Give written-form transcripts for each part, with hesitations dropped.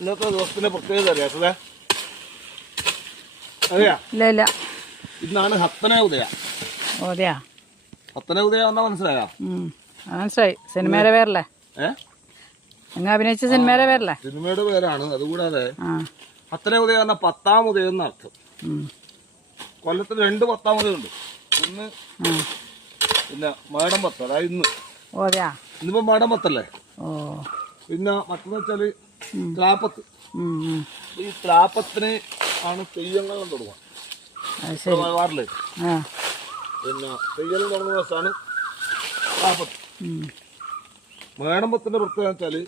ഇന്നത്തെ ദിവസത്തിന്റെ പ്രത്യേകത അറിയാത്തതേ? അറിയാ? ഇല്ല. ഇന്നാണ് ഹത്തന ഉദയ. ഓതെയാ? ഹത്തന ഉദയ എന്നാ മനസ്സിലായോ? മനസ്സിലായി. സിനിമയുടെ പേരല്ലേ? നിങ്ങൾ അഭിനയിച്ച സിനിമയുടെ പേരല്ലേ? സിനിമയുടെ പേരാണ്. അതുകൂടാതെ ഹത്തന ഉദയ പറഞ്ഞ 10-ാം ഉദയം എന്നർത്ഥം. കൊല്ലത്തിന് 2 10-ാം ഉദയമുണ്ട്. ഒന്ന് പിന്നെ മേടം 10, അതായത് ഇന്ന്. ഓതെയാ? ഇന്നിപ്പോ മേടം 10 പിന്നെ മറ്റെന്ന് വെച്ചാല് ത്രാപ്പത്ത്. ഈ ത്രാപ്പത്തിന് ആണ് തെയ്യങ്ങൾ തുടങ്ങുക. മലബാറില് പിന്നെ തെയ്യം തുടങ്ങുന്ന ദിവസമാണ് ത്രാപ്പത്ത്. മേടം 10ന്റെ പ്രത്യേകത വെച്ചാല്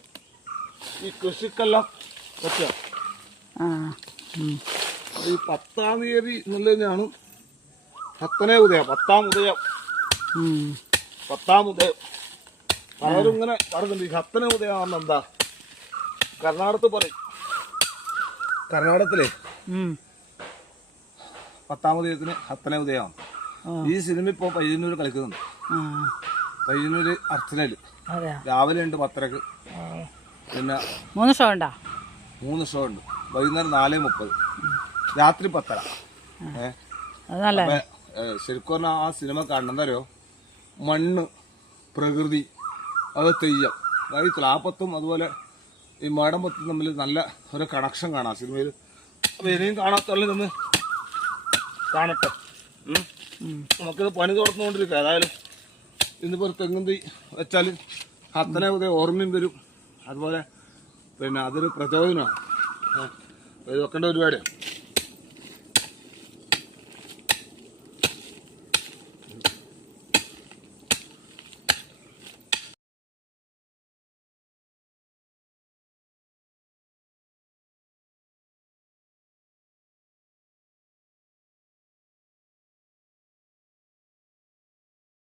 ഈ കൃഷിക്കെല്ലാം വെച്ച ഈ 10-ാം തീയതി എന്നുള്ളതിനാണ് ഹത്തന ഉദയം. 10-ാം ഉദയം. 10-ാം ഉദയം. പലരും ഇങ്ങനെ പറയുന്നുണ്ട് ഈ ഹത്തന ഉദയം പറഞ്ഞ എന്താ? കർണാടകത്തിൽ പറയും. കർണാടകത്തിലെ 10-ാം ഉദയത്തിന് ഹത്തന ഉദയമാണ്. ഈ സിനിമ ഇപ്പൊ പയ്യന്നൂര് കളിക്കുന്നുണ്ട്. പയ്യന്നൂര് അർച്ചനയില് രാവിലെ ഉണ്ട് 10:30. പിന്നെ 3 ഷോ ഉണ്ടോ? 3 ഷോ ഉണ്ട്. വൈകുന്നേരം 4:30, രാത്രി 10:30. ശരിക്കും പറഞ്ഞാൽ ആ സിനിമ കാണണം. എന്താ അറിയോ? മണ്ണ്, പ്രകൃതി, അത് തെയ്യം. അതായത് ത്രാപ്പത്തും അതുപോലെ ഈ മേടം 10 തമ്മിൽ നല്ല ഒരു കണക്ഷൻ കാണാം സിനിമയിൽ. അപ്പൊ ഇനിയും കാണാത്തവരിൽ നിന്ന് കാണട്ടെ. നമുക്കിത് പണി തുറന്നുകൊണ്ടിരിക്കുക. ഏതായാലും ഇന്നിപ്പോൾ ഒരു തെങ്ങും തൈ വെച്ചാൽ ഹത്തന ഉദയം ഓർമ്മയും വരും. അതുപോലെ പിന്നെ അതൊരു പ്രചോദനമാണ്. ഇത് വെക്കേണ്ട പരിപാടിയാണ്.